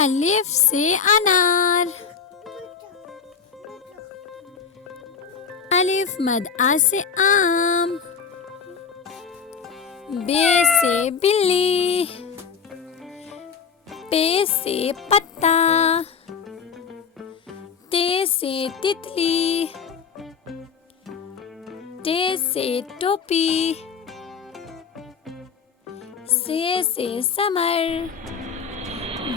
अलिफ से अनार। अलिफ मद आ से आम। बे से बिल्ली। पे से पत्ता। ते से तितली। टे से टोपी। से समर।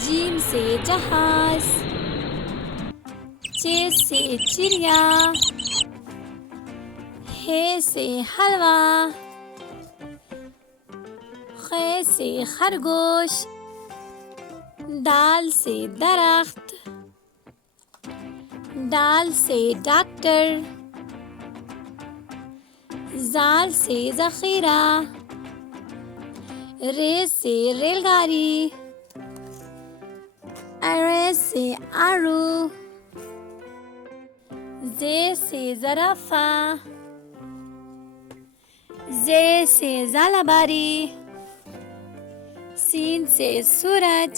जीम से जहाज। चे से चिड़िया। हे से हलवा। खे से खरगोश। दाल से दरख्त। दाल से डॉक्टर। जाल से ज़ख़ीरा। रे से रेलगाड़ी। अरे से आरू। जे से ज़राफ़ा। जे से ज़ालाबारी। सीन से सूरज।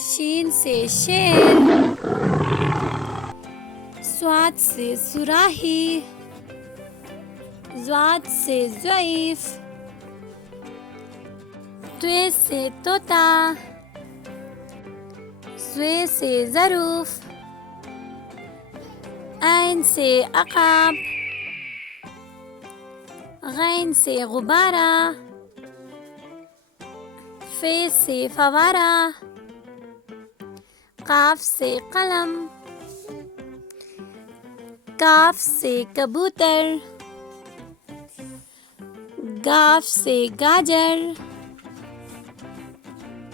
शीन से शेर। स्वाद से सुराही। ज़्वाद से ज़ईफ़। त्वे से तोता। ज़्वे से ज़रूफ़। ऐन से अक़ाब। गैन से गुब्बारा। फे से फवारा। काफ से कलम। काफ से कबूतर। गाफ से गाजर।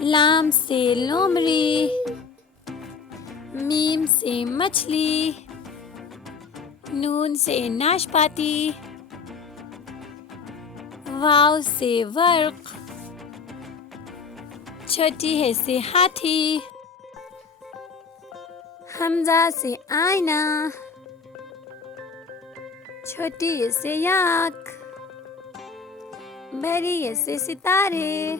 लाम से लोमड़ी। मीम से मछली। नून से नाशपाती। वाव से वर्क। छोटी है से हाथी। हमजा से आईना। छोटी है से याक। बड़ी है से सितारे।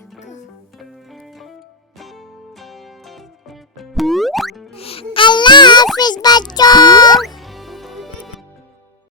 अल्लाह हाफिज बच्चों।